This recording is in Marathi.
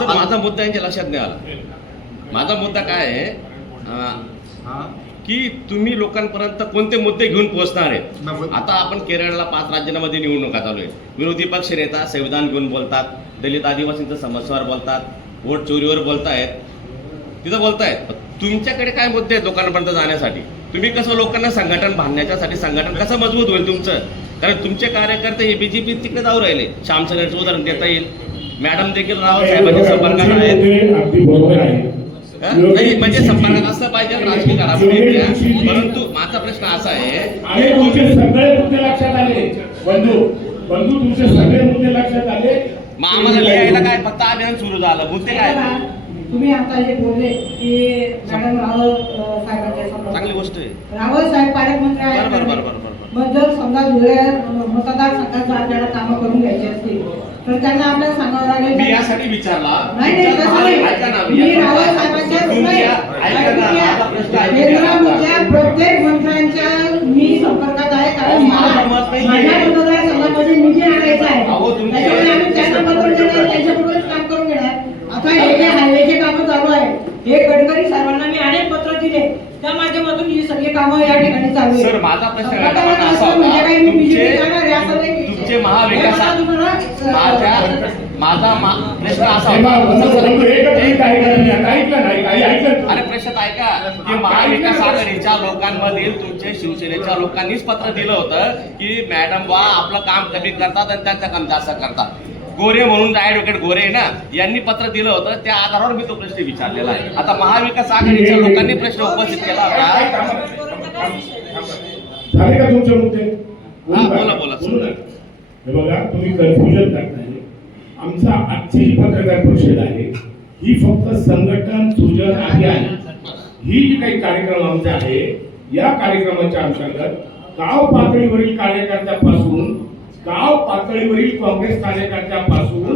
सर माझा मुद्दा यांच्या लक्षात नाही आला. माझा मुद्दा काय आहे की तुम्ही लोकांपर्यंत कोणते मुद्दे घेऊन पोहोचणार आहेत. आता आपण केरळला 5 राज्यांमध्ये निवडणुका चालू आहे. विरोधी पक्ष नेता संविधान घेऊन बोलतात, दलित आदिवासींच्या समस्यावर बोलतात, वोट चोरीवर बोलतायत, तिथं बोलतायत. तुमच्याकडे काय मुद्दे आहेत लोकांपर्यंत जाण्यासाठी? तुम्ही कसं लोकांना संघटन बांधण्याच्यासाठी संघटन कसं मजबूत होईल तुमचं? कारण तुमचे कार्यकर्ते हे बीजेपी तिकडे जाऊ राहिले. श्यामसंगरचं उदाहरण देता येईल. मॅडम देखील राव साहेबांच्या संपर्कात आहेत. नाही म्हणजे संपर्कात असलं पाहिजे राजकीय घडामोडी. परंतु माझा प्रश्न असा आहे तुमचे सगळे मुद्दे लक्षात आले बंधू तुमचे सगळे मुद्दे लक्षात आले. मग आम्हाला लिहायला काय फक्त अभियान सुरू झालं. मुद्दे काय? तुम्ही आता जे बोलले की मॅडम रावळ साहेबांच्या समोर चांगली गोष्ट आहे. रावळ साहेब पालकमंत्री आहेत. बरोबर. मग जर समजा धुळे मतदारसंघात जर आपल्याला कामं करून घ्यायची असतील तर त्यांना आपल्याला सांगावं लागेल. मी यासाठी विचारला. नाही ऐका ना, मी रावळ साहेबांच्या केंद्रामधल्या प्रत्येक मंत्र्यांच्या मी संपर्कात आहे. कारण माझ्या मतदारसंघामध्ये निधी आणायचा आहे. त्याच्यामुळे आम्ही त्यांना पत्र देणार, त्यांच्याकडूनच काम करून घेणार. आता हे जे हायवेचे कामं चालू आहे हे गडकरी साहेबांना मी अनेक पत्र दिले, त्या माध्यमातून ही सगळी कामं या ठिकाणी चालू आहे. सर माझा प्रश्न असा होता, तुमचे महाविकास माझा प्रश्न असा होता. अरे प्रश्न ऐका की महाविकास आघाडीच्या लोकांमधील तुमचे शिवसेनेच्या लोकांनीच पत्र दिलं होतं की मॅडम बा आपलं काम कमी करतात आणि त्यांचं काम जास्त करतात. गोरे म्हणून ऍडव्होकेट गोरे ना यांनी पत्र दिलं होतं, त्या आधारावर मी तो प्रश्न विचारलेला आहे. आता महाविकास आघाडीच्या लोकांनी प्रश्न उपस्थित केला होता. झाले का तुमचे मुद्दे? बोला. हे बघा तुम्ही कन्फ्युजन करताय. आमचा आजची जी पत्रकार परिषद आहे ही फक्त संघटन सूचन अभियान ही जी काही कार्यक्रम आमचा आहे या कार्यक्रमाच्या अंतर्गत गाव पातळीवरील कार्यकर्त्यापासून गाव पातळीवरील काँग्रेस कार्यकर्त्यापासून